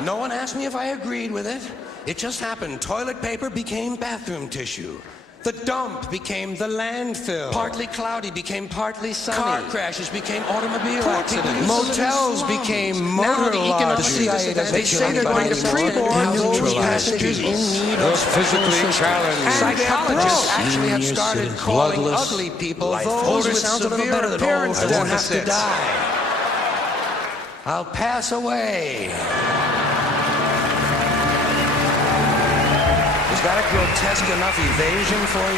No one asked me if I agreed with it. It just happened. Toilet paper became bathroom tissue. The dump became the landfill. Partly cloudy became partly sunny. Car crashes became automobile accidents. Motels became motor lodges. They say they're going to pre-board those passengers in need of physically challenged. Psychologists actually have started calling ugly people those with severe appearance won't have to die. I'll pass away. Is that a grotesque enough evasion for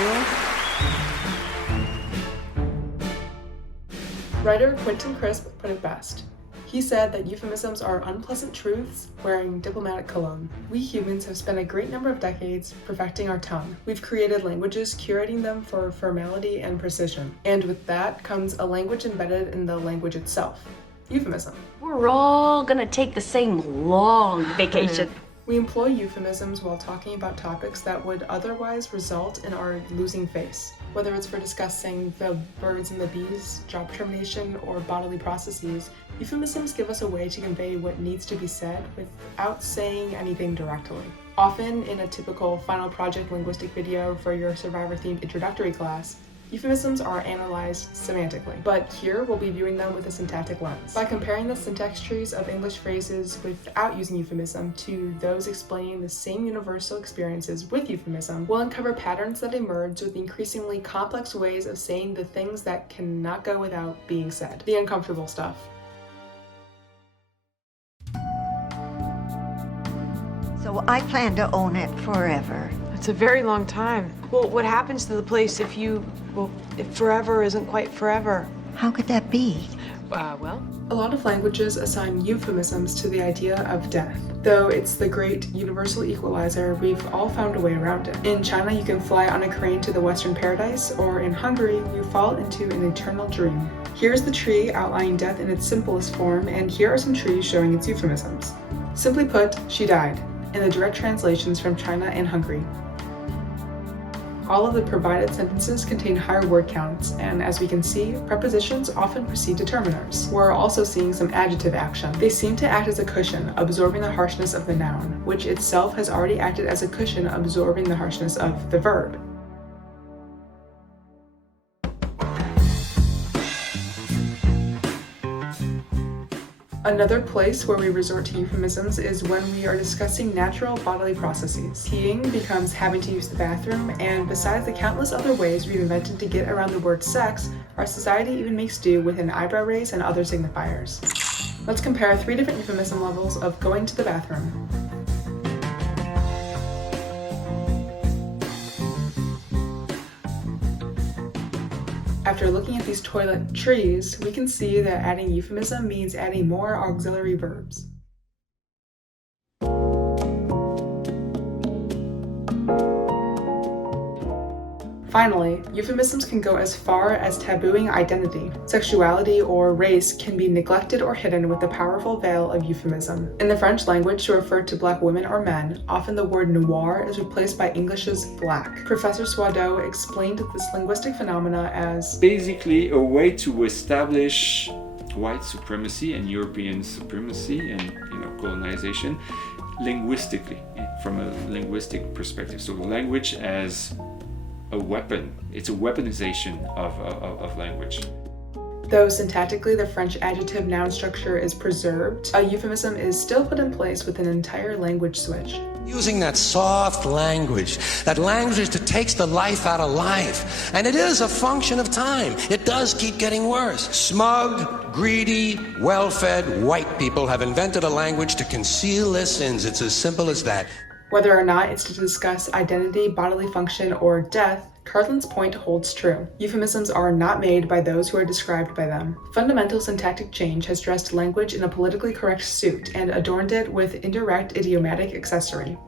you? Writer Quentin Crisp put it best. He said that euphemisms are unpleasant truths wearing diplomatic cologne. We humans have spent a great number of decades perfecting our tongue. We've created languages, curating them for formality and precision. And with that comes a language embedded in the language itself. Euphemism. We're all gonna take the same long vacation. We employ euphemisms while talking about topics that would otherwise result in our losing face. Whether it's for discussing the birds and the bees, job termination, or bodily processes, euphemisms give us a way to convey what needs to be said without saying anything directly. Often in a typical final project linguistic video for your Survivor-themed introductory class, euphemisms are analyzed semantically, but here we'll be viewing them with a syntactic lens. By comparing the syntax trees of English phrases without using euphemism to those explaining the same universal experiences with euphemism, we'll uncover patterns that emerge with increasingly complex ways of saying the things that cannot go without being said. The uncomfortable stuff. So I plan to own it forever. It's a very long time. Well, what happens to the place if forever isn't quite forever? How could that be? Well, a lot of languages assign euphemisms to the idea of death. Though it's the great universal equalizer, we've all found a way around it. In China, you can fly on a crane to the Western Paradise, or in Hungary, you fall into an eternal dream. Here's the tree outlining death in its simplest form, and here are some trees showing its euphemisms. Simply put, she died, in the direct translations from China and Hungary. All of the provided sentences contain higher word counts, and as we can see, prepositions often precede determiners. We're also seeing some adjective action. They seem to act as a cushion, absorbing the harshness of the noun, which itself has already acted as a cushion absorbing the harshness of the verb. Another place where we resort to euphemisms is when we are discussing natural bodily processes. Peeing becomes having to use the bathroom, and besides the countless other ways we've invented to get around the word sex, our society even makes do with an eyebrow raise and other signifiers. Let's compare 3 different euphemism levels of going to the bathroom. After looking at these toilet trees, we can see that adding euphemism means adding more auxiliary verbs. Finally, euphemisms can go as far as tabooing identity. Sexuality or race can be neglected or hidden with the powerful veil of euphemism. In the French language, to refer to black women or men, often the word noir is replaced by English's black. Professor Swadeau explained this linguistic phenomena as basically a way to establish white supremacy and European supremacy and colonization linguistically, from a linguistic perspective. So language as a weapon. It's a weaponization of language. Though syntactically the French adjective noun structure is preserved, a euphemism is still put in place with an entire language switch. Using that soft language, that language that takes the life out of life. And it is a function of time. It does keep getting worse. Smug, greedy, well-fed white people have invented a language to conceal their sins. It's as simple as that. Whether or not it's to discuss identity, bodily function, or death, Carlin's point holds true. Euphemisms are not made by those who are described by them. Fundamental syntactic change has dressed language in a politically correct suit and adorned it with indirect idiomatic accessory.